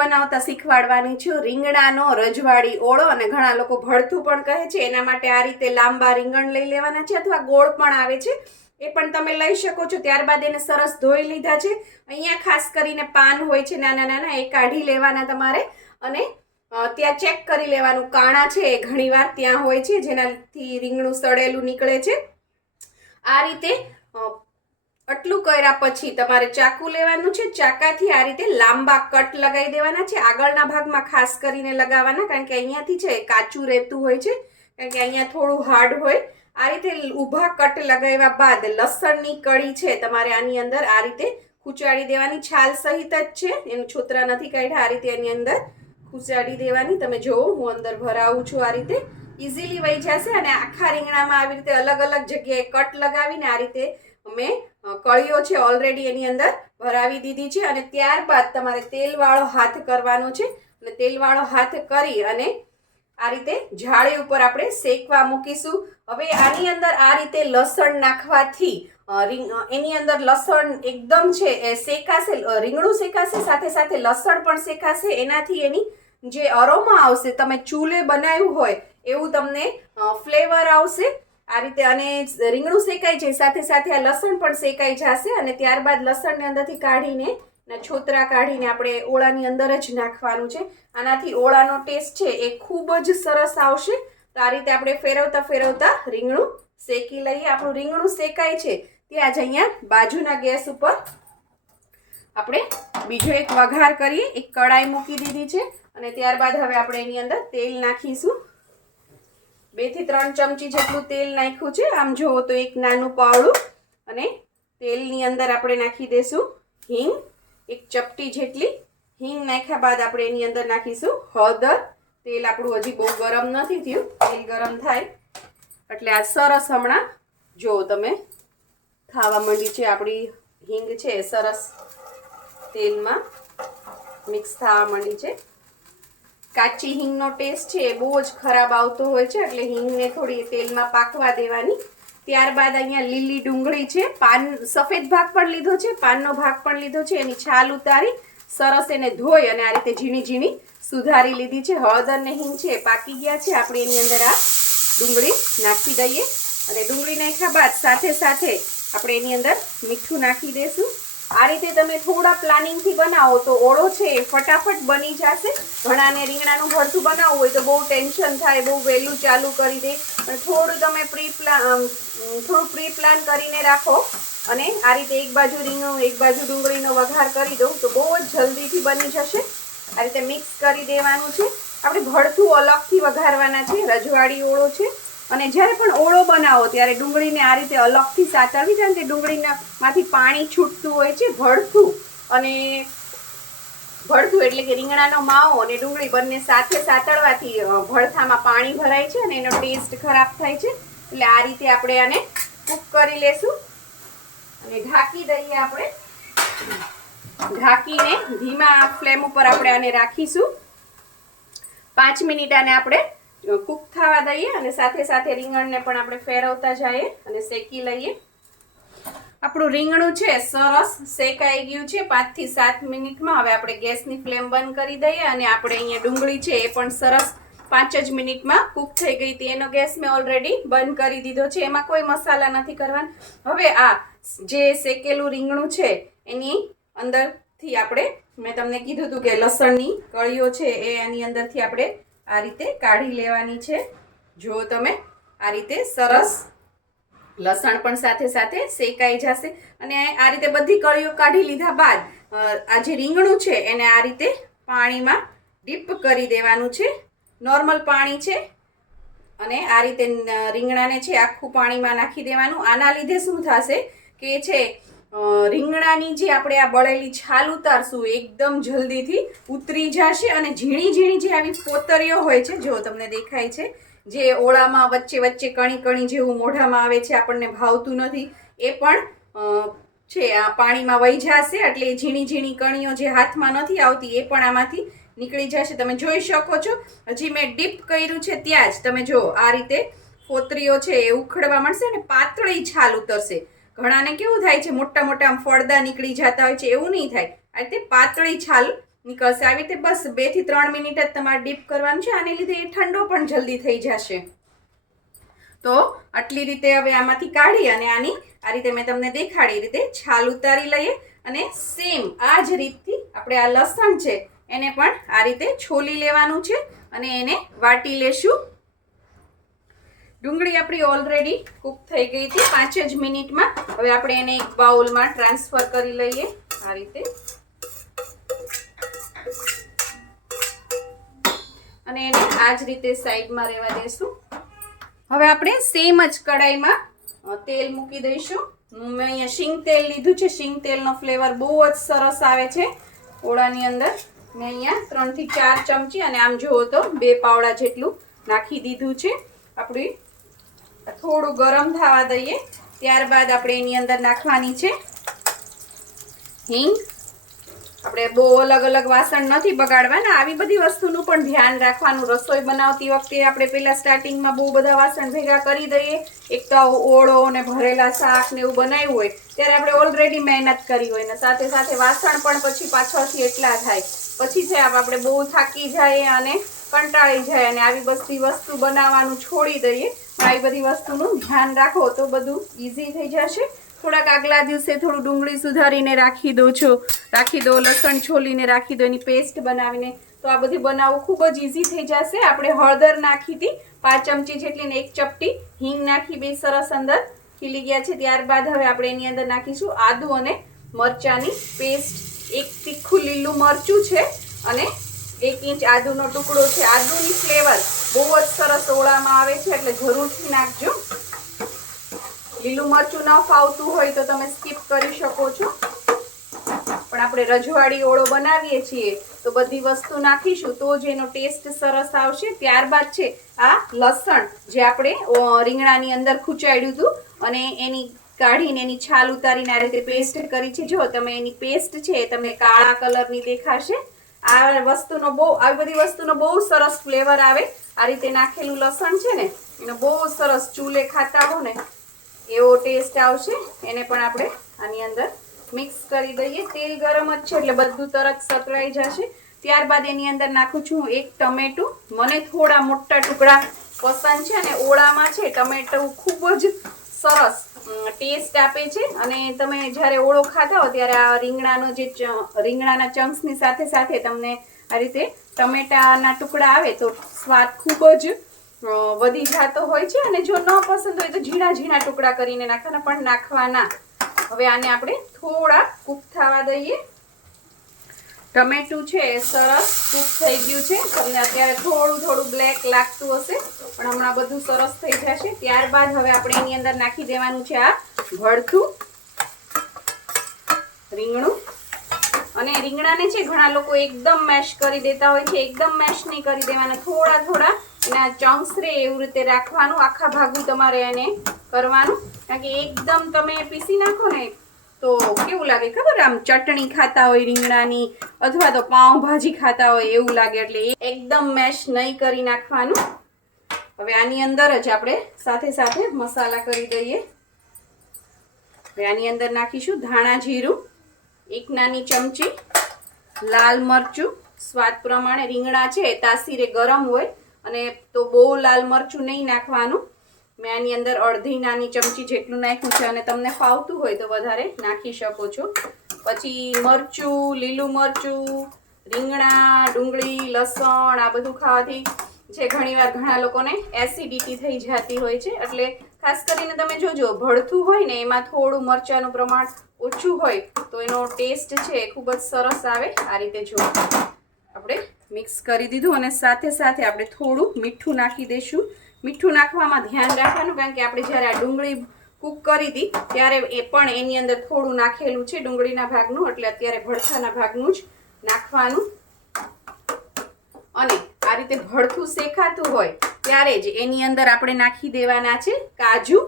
બનાવતા શીખવાડવાની છું. રીંગણાનો રજવાડી ઓળો અને ઘણા લોકો ભળથું પણ કહે છે. એના માટે આ રીતે લાંબા રીંગણ લઈ લેવાના છે અથવા ગોળ પણ આવે છે. એ પણ તમે લઈ શકો છો. ત્યારબાદ એને સરસ ધોઈ લીધા છે. અહીંયા ખાસ કરીને પાન હોય છે નાના નાના, એ કાઢી લેવાના તમારે. અને ત્યાં ચેક કરી લેવાનું. કાણા છે એ ઘણીવાર ત્યાં હોય છે, જેનાથી રીંગણું સડેલું નીકળે છે. આ રીતે આટલું કર્યા પછી તમારે ચાકુ લેવાનું છે. ચાકાથી આ રીતે લાંબા કટ લગાવી દેવાના છે. આગળના ભાગમાં ખાસ કરીને લગાવવાના, કારણ કે અહીંયાથી છે કાચું રહેતું હોય છે. કારણ કે અહીંયા થોડું હાર્ડ હોય. આ રીતે ઊભા કટ લગાવ્યા બાદ લસણની કળી છે તમારે આની અંદર આ રીતે ખૂંચાડી દેવાની. છાલ સહિત જ છે. એનું છોતરા નથી કાઢ્યા. આ રીતે એની અંદર ખૂંચાડી દેવાની. તમે જુઓ હું અંદર ભરાવું છું આ રીતે. ઇઝીલી વહી જશે અને આખા રીંગણામાં આવી રીતે અલગ અલગ જગ્યાએ કટ લગાવીને આ રીતે મેં કળીઓ છે ઓલરેડી એની અંદર ભરાવી દીધી છે અને ત્યારબાદ તમારે તેલવાળો હાથ કરવાનો છે. અને તેલવાળો હાથ કરી અને આ રીતે જાળી ઉપર આપણે શેકવા મૂકીશું. હવે આની અંદર આ રીતે લસણ નાખવાથી એની અંદર લસણ એકદમ છે એ શેકાશે રીંગણું શેકાશે, સાથે સાથે લસણ પણ શેકાશે. એનાથી એની જે અરોમા આવશે, તમે ચૂલે બનાવ્યું હોય, એવું તમને ફ્લેવર આવશે. આ રીતે અને રીંગણું શેકાઈ જાય સાથે સાથે આ લસણ પણ શેકાઈ જશે અને ત્યારબાદ લસણને અંદરથી કાઢીને છોતરા કાઢીને આપણે ઓળાની અંદર જ નાખવાનું છે. આનાથી ઓળાનો ટેસ્ટ છે એ ખૂબ જ સરસ આવશે. તો આ રીતે આપણે ફેરવતા ફેરવતા રીંગણું શેકી લઈએ. આપણું રીંગણું શેકાય છે ત્યાં જ અહીંયા બાજુના ગેસ ઉપર આપણે બીજો એક વઘાર કરીએ. એક કડાઈ મૂકી દીધી છે અને ત્યારબાદ હવે આપણે એની અંદર તેલ નાખીશું. બેથી ત્રણ ચમચી જેટલું તેલ નાખ્યું છે. આમ જુઓ તો એક નાનું પાવડું અને તેલની અંદર આપણે નાખી દઈશું હિંગ. એક ચપટી જેટલી હિંગ નાખ્યા બાદ આપણે એની અંદર નાખીશું હળદર. તેલ આપણું હજી બહુ ગરમ નથી થયું. તેલ ગરમ થાય. એટલે આ સરસ હમણાં જુઓ તમે ખાવા માંડી છે આપણી હિંગ છે સરસ તેલમાં મિક્સ થવા માંડી છે. કાચી હિંગનો ટેસ્ટ છે એ બહુ જ ખરાબ આવતો હોય છે, એટલે હિંગને થોડી તેલમાં પાકવા દેવાની. ત્યારબાદ અહીંયા લીલી ડુંગળી છે, પાન, સફેદ ભાગ પણ લીધો છે, પાનનો ભાગ પણ લીધો છે, એની છાલ ઉતારી સરસ એને ધોઈ અને આ રીતે ઝીણી ઝીણી સુધારી લીધી છે. હળદર ને હિંગ છે પાકી ગયા છે, આપણે એની અંદર આ ડુંગળી નાખી દઈએ. અને ડુંગળી નાખ્યા બાદ સાથે સાથે આપણે એની અંદર મીઠું નાખી દઈશું આ રીતે તમે થોડા પ્લાનિંગથી બનાવો તો ઓળો છે એ ફટાફટ બની જશે. ઘણાને રીંગણાનું ભરતું બનાવવું હોય તો બહુ ટેન્શન થાય, બહુ વહેલું ચાલુ કરી દે. પણ થોડું તમે પ્રી પ્લાન થોડું પ્રી પ્લાન કરીને રાખો. અને આ રીતે એક બાજુ રીંગણું, એક બાજુ ડુંગળીનો વઘાર કરી દઉં તો બહુ જ જલ્દીથી બની જશે. આ રીતે મિક્સ કરી દેવાનું છે. આપણે ભરથું અલગથી વઘારવાના છે, રજવાડી ઓળો છે. અને જ્યારે પણ ઓળો બનાવો, ત્યારે ડુંગળીને આ રીતે અલગથી સાતળવી કારણ કે ડુંગળીના માંથી પાણી છૂટતું હોય છે ભરતું અને ભરતું એટલે કે રીંગણાનો માવો અને ડુંગળી બંને સાથે સાતળવાથી ભળથામાં પાણી ભરાય છે અને એનો ટેસ્ટ ખરાબ થાય છે. એટલે આ રીતે આપણે આને કૂક કરી લેશું. અને ઢાંકી દઈએ આપણે. ઢાંકીને ધીમા ફ્લેમ ઉપર આપણે આને રાખીશું. પાંચ મિનિટ આને આપણે કૂક થવા દઈએ અને સાથે સાથે રીંગણને પણ આપણે ફેરવતા જઈએ અને શેકી લઈએ. આપણું રીંગણું છે સરસ, શેકાઈ ગયું છે પાંચથી સાત મિનિટમાં. હવે આપણે ગેસની ફ્લેમ બંધ કરી દઈએ અને આપણે અહીંયા ડુંગળી છે એ પણ સરસ પાંચ જ મિનિટમાં કૂક થઈ ગઈ હતી. એનો ગેસ મેં ઓલરેડી બંધ કરી દીધો છે. એમાં કોઈ મસાલા નથી કરવાના. હવે આ જે શેકેલું રીંગણું છે એની અંદરથી આપણે, મેં તમને કીધું હતું કે લસણની કળીઓ છે એ એની અંદરથી આપણે આ રીતે કાઢી લેવાની છે. જો તમે આ રીતે સરસ લસણ પણ સાથે સાથે શેકાઈ જશે. અને આ રીતે બધી કળીઓ કાઢી લીધા બાદ આ જે રીંગણું છે એને આ રીતે પાણીમાં ડીપ કરી દેવાનું છે. નોર્મલ પાણી છે. અને આ રીતે રીંગણાને છે આખું પાણીમાં નાખી દેવાનું. આના લીધે શું થશે કે છે રીંગણાની જે આપણે આ બળેલી છાલ ઉતારશું એકદમ જલ્દીથી ઉતરી જશે અને ઝીણી ઝીણી જે આવી પોતરીઓ હોય છે, જો તમને દેખાય છે, જે ઓળામાં વચ્ચે વચ્ચે કણી કણી જેવું મોઢામાં આવે છે, આપણને ભાવતું નથી, એ પણ છે, આ પાણીમાં વહી જશે, એટલે એ ઝીણી ઝીણી કણીઓ જે હાથમાં નથી આવતી, એ પણ આમાંથી નીકળી જશે. તમે જોઈ શકો છો, હજી મેં ડીપ કર્યું છે ત્યાં જ, તમે જો આ રીતે ફોતરીઓ છે એ ઉખડવા મળશે અને પાતળી છાલ ઉતરશે. ઘણાને કેવું થાય છે, મોટા મોટા આમ ફળદા નીકળી જતા હોય છે, એવું નહીં થાય. આ રીતે પાતળી છાલ નીકળશે. આવી રીતે બસ બેથી ત્રણ મિનિટ જ તમારે ડીપ કરવાનું છે, આને લીધે એ ઠંડો પણ જલ્દી થઈ જશે. તો આટલી રીતે હવે આમાંથી કાઢી અને આની આ રીતે મેં તમને દેખાડી. રીતે છાલ ઉતારી લઈએ અને સેમ આ જ રીતથી આપણે આ લસણ છે, એને પણ આ રીતે છોલી લેવાનું છે અને એને વાટી લેશું. ડુંગળી આપણી ઓલરેડી કૂક થઈ ગઈ હતી. પાંચ જ મિનિટમાં. હવે આપણે એને એક બાઉલમાં ટ્રાન્સફર કરી લઈએ. આ રીતે. અને એને આ જ રીતે સાઈડમાં રહેવા દેશું. હવે આપણે સેમ જ કડાઈમાં તેલ મૂકી દઈશું. મેં અહીંયા શીંગ તેલ લીધું છે. શીંગ તેલનો ફ્લેવર બહુ જ સરસ આવે છે ઓળાની અંદર. મેં અહીંયા ત્રણથી ચાર ચમચી, અને આમ જુઓ તો બે પાવડા જેટલું નાખી દીધું છે. આપણી થોડું ગરમ થવા દઈએ. ત્યારબાદ આપણે એની અંદર નાખવાની છે હિંગ. આપણે બહુ અલગ અલગ વાસણ નથી બગાડવાના. આવી બધી વસ્તુનું પણ ધ્યાન રાખવાનું. રસોઈ બનાવતી વખતે આપણે પહેલાં સ્ટાર્ટિંગમાં બહુ બધા વાસણ ભેગા કરી દઈએ. એક તો ઓળો ને ભરેલા શાક ને એવું બનાવ્યું હોય, ત્યારે આપણે ઓલરેડી મહેનત કરી હોય ને સાથે સાથે વાસણ પણ પછી પાછળથી એટલા થાય. પછી છે આપણે બહુ થાકી જાય અને કંટાળી જાય અને આવી બધી વસ્તુ બનાવવાનું છોડી દઈએ. આવી બધી વસ્તુનું ધ્યાન રાખો તો બધું ઇઝી થઈ જશે. થોડાક આગલા દિવસે થોડું ડુંગળી સુધારીને રાખી દો છો. રાખી દો, લસણ છોલીને રાખી દો, એની પેસ્ટ બનાવીને. તો આ બધી બનાવવું ખૂબ જ ઇઝી થઈ જશે. આપણે હળદર નાખી હતી, પાંચ ચમચી જેટલી ને એક ચપટી. હિંગ નાખી બે સરસ અંદર. ખીલી ગયા છે ત્યારબાદ હવે આપણે એની અંદર નાખીશું આદુ અને મરચાંની પેસ્ટ એક તીખું લીલું મરચું છે અને એક ઇંચ આદુનો ટુકડો છે. આદુની ફ્લેવર બહુ જ સરસ ઓળામાં આવે છે, એટલે જરૂરથી નાખજો. લીલું મરચું ન ફાવતું હોય તો તમે સ્કીપ કરી શકો છો. પણ આપણે રજવાડી ઓળો બનાવીએ છીએ તો બધી વસ્તુ નાખીશું તો જ એનો ટેસ્ટ સરસ આવશે. ત્યારબાદ છે આ લસણ જે આપણે રીંગણાની અંદર ખૂંચાડ્યું હતું અને એની કાઢીને એની છાલ ઉતારીને આ રીતે પેસ્ટ કરી છે. જો તમે એની પેસ્ટ છે તમે કાળા કલરની દેખાશે. આ વસ્તુનો બહુ આવી બધી વસ્તુનો બહુ સરસ ફ્લેવર આવે. આ રીતે નાખેલું લસણ છે ને, એનો બહુ સરસ ચૂલે ખાતા હો ને, એવો ટેસ્ટ આવશે. એને પણ આપણે આની અંદર મિક્સ કરી દઈએ. તેલ ગરમ જ છે એટલે બધું તરત સતરાઈ જશે. ત્યારબાદ એની અંદર નાખું છું એક ટમેટું. મને થોડા મોટા ટુકડા પસંદ છે અને ઓળામાં છે ટમેટું ખૂબ જ સરસ. ટેસ્ટ આપે છે અને તમે જ્યારે ઓળો ખાતા હો ત્યારે આ રીંગણાનો જે રીંગણાના ચંક્સની સાથે સાથે તમને આ રીતે ટમેટાના ટુકડા આવે તો સ્વાદ ખૂબ જ વધી જતો હોય છે અને જો ન પસંદ હોય તો ઝીણા ઝીણા ટુકડા કરીને નાખવાના પણ નાખવાના. હવે આને આપણે થોડા કૂક થવા દઈએ. ટમેટું છે સરસ કૂક થઈ ગયું છે. તમને અત્યારે થોડું થોડું બ્લેક લાગતું હશે, પણ હમણાં બધું સરસ થઈ જશે. ત્યારબાદ હવે આપણે એની અંદર નાખી દેવાનું છે આ ભડથું રીંગણું. અને રીંગણાને છે ઘણા લોકો એકદમ મેશ કરી દેતા હોય છે. એકદમ મેશ નહીં કરી દેવાના, થોડા થોડા એના ચંક્સ રે એવું રીતે રાખવાનું, આખા ભાગું તમારે એને કરવાનું. કારણ કે એકદમ તમે પીસી નાખો ને તો કેવું લાગે? ખબર આમ ચટણી ખાતા હોય, રીંગણાની અથવા તો પાઉંભાજી ખાતા હોય એવું લાગે એટલે એકદમ મેશ નહીં કરી નાખવાનું. હવે આની અંદર જ આપણે સાથે સાથે મસાલા કરી દઈએ. હવે આની અંદર નાખીશું ધાણા જીરું, એક નાની ચમચી, લાલ મરચું. સ્વાદ પ્રમાણે રીંગણા છે તાસીરે ગરમ હોય અને તો બહુ લાલ મરચું નહીં નાખવાનું. મેં આની અંદર અડધી નાની ચમચી જેટલું નાખ્યું છે અને તમને ફાવતું હોય તો વધારે નાખી શકો છો. પછી મરચું, લીલું મરચું, રીંગણા, ડુંગળી, લસણ, આ બધું ખાવાથી જે ઘણીવાર ઘણા લોકોને એસિડિટી થઈ જતી હોય છે. એટલે ખાસ કરીને તમે જોજો ભળથું હોય ને એમાં થોડું મરચાંનું પ્રમાણ ઓછું હોય તો એનો ટેસ્ટ છે એ ખૂબ જ સરસ આવે આ રીતે જો. આપણે મિક્સ કરી દીધું અને સાથે સાથે આપણે થોડું મીઠું નાખી દઈશું. મીઠું નાખવામાં ધ્યાન રાખવાનું, કારણ કે આપણે જ્યારે આ ડુંગળી કૂક કરી હતી, ત્યારે એ પણ એની અંદર થોડું નાખેલું છે ડુંગળીના ભાગનું, એટલે અત્યારે ભડથાના ભાગનું જ નાખવાનું. અને આ રીતે ભડથું શેખાતું હોય, ત્યારે જ એની અંદર આપણે નાખી દેવાના છે કાજુ.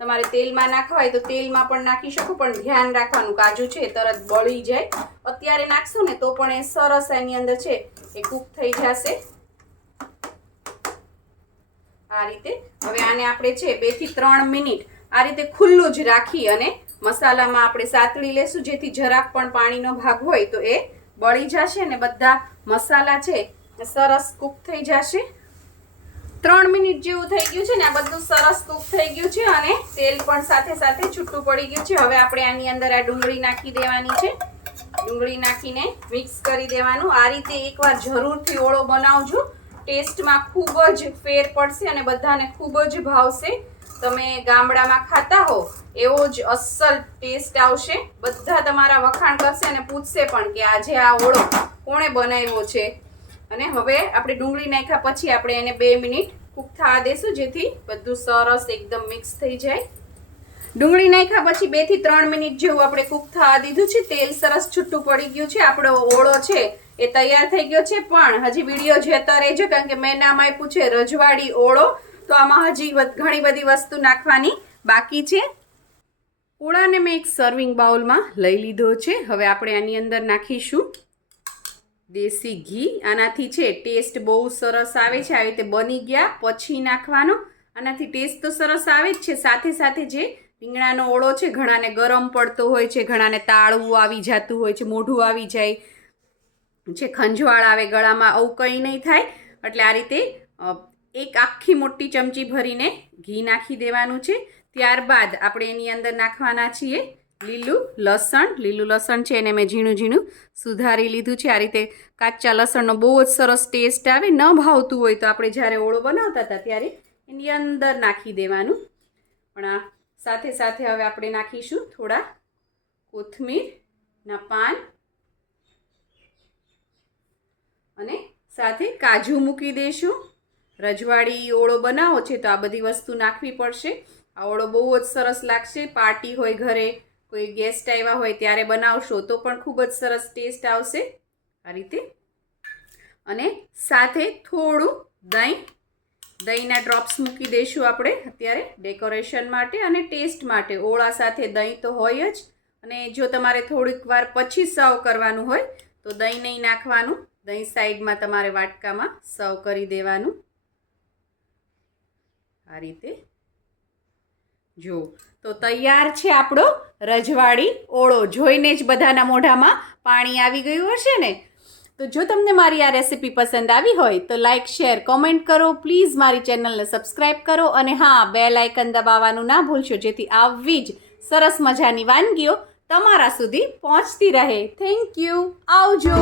તમારે તેલમાં નાખવા હોય તો તેલમાં પણ નાખી શકો, પણ ધ્યાન રાખવાનું, કાજુ છે તરત બળી જાય. અત્યારે નાખશો ને તો પણ એ સરસ એની અંદર છે, એ કૂક થઈ જશે. આ રીતે. હવે આને આપણે છે બેથી ત્રણ મિનિટ આ રીતે ખુલ્લું જ રાખી અને મસાલામાં આપણે સાતળી લેશું. જેથી જરાક પણ પાણીનો ભાગ હોય તો એ બળી જશે ને બધા મસાલા છે સરસ કૂક થઈ જશે. ત્રણ મિનિટ જેવું થઈ ગયું છે ને આ બધું સરસ કૂક થઈ ગયું છે અને તેલ પણ સાથે સાથે છૂટું પડી ગયું છે. હવે આપણે આની અંદર આ ડુંગળી નાખી દેવાની છે. ડુંગળી નાખીને મિક્સ કરી દેવાનું. આ રીતે એકવાર જરૂરથી ઓળો બનાવજો. ટેસ્ટમાં ખૂબ જ ફેર પડશે અને બધાને ખૂબ જ ભાવશે. તમે ગામડામાં ખાતા હો, એવો જ અસલ ટેસ્ટ આવશે. બધા તમારા વખાણ કરશે અને પૂછશે પણ કે આજે આ ઓળો કોણે બનાવ્યો છે? અને હવે આપણે ડુંગળી નાખ્યા પછી આપણે એને બે મિનિટ કૂક થવા દેશું, જેથી બધું સરસ એકદમ મિક્સ થઈ જાય. ડુંગળી નાખ્યા પછી બેથી ત્રણ મિનિટ જેવું આપણે કૂક થવા દીધું છે. તેલ સરસ છૂટું પડી ગયું છે. આપણો ઓળો છે એ તૈયાર થઈ ગયો છે, પણ હજી વીડિયો જોતા રહેજો કારણ કે મેં નામ આપ્યું છે રજવાડી ઓળો. તો આમાં હજી ઘણી બધી વસ્તુ નાખવાની બાકી છે. ઓળાને મેં એક સર્વિંગ બાઉલમાં લઈ લીધો છે. હવે આપણે આની અંદર નાખીશું દેશી ઘી. આનાથી છે ટેસ્ટ બહુ સરસ આવે છે. આવી રીતે બની ગયા, પછી નાખવાનો. આનાથી ટેસ્ટ તો સરસ આવે જ છે. સાથે સાથે જે રીંગણાનો ઓળો છે, ઘણાને ગરમ પડતો હોય છે, ઘણાને તાળવું આવી જતું હોય છે, મોઢું આવી જાય. છે ખંજવાળ આવે ગળામાં, આવું કંઈ નહીં થાય. એટલે આ રીતે એક આખી મોટી ચમચી ભરીને ઘી નાખી દેવાનું છે. ત્યારબાદ આપણે એની અંદર નાખવાના છીએ લીલું લસણ. લીલું લસણ છે એને મેં ઝીણું ઝીણું સુધારી લીધું છે. આ રીતે કાચા લસણનો બહુ જ સરસ ટેસ્ટ આવે, ન ભાવતું હોય તો આપણે જ્યારે ઓળો બનાવતા હતા ત્યારે એની અંદર નાખી દેવાનું. પણ આ સાથે સાથે હવે આપણે નાખીશું થોડા કોથમીરના પાન. અને સાથે કાજુ મૂકી દઈશું રજવાડી ઓળો બનાવો છે તો આ બધી વસ્તુ નાખવી પડશે. આ ઓળો બહુ જ સરસ લાગશે. પાર્ટી હોય ઘરે, કોઈ ગેસ્ટ આવ્યા હોય ત્યારે બનાવશો તો પણ ખૂબ જ સરસ ટેસ્ટ આવશે. આ રીતે. અને સાથે થોડું દહીં. દહીંના ડ્રોપ્સ મૂકી દઈશું આપણે અત્યારે ડેકોરેશન માટે અને ટેસ્ટ માટે. ઓળા સાથે દહીં તો હોય જ. અને જો તમારે થોડીક વાર પછી સર્વ કરવાનું હોય તો દહીં નહીં નાખવાનું. દહીં સાઈડમાં તમારે વાટકામાં સર્વ કરી દેવાનું. આ રીતે. જો તો તૈયાર છે આપણો રજવાડી ઓળો. જોઈને જ બધાના મોઢામાં પાણી આવી ગયું હશે ને? તો જો તમને મારી આ રેસીપી પસંદ આવી હોય, તો લાઇક શેર, કોમેન્ટ કરો. પ્લીઝ મારી ચેનલને સબસ્ક્રાઈબ કરો અને હા બે લાઇકન દબાવવાનું ના ભૂલશો, જેથી આવી જ સરસ મજાની વાનગીઓ તમારા સુધી પહોંચતી રહે. Thank you. આવજો.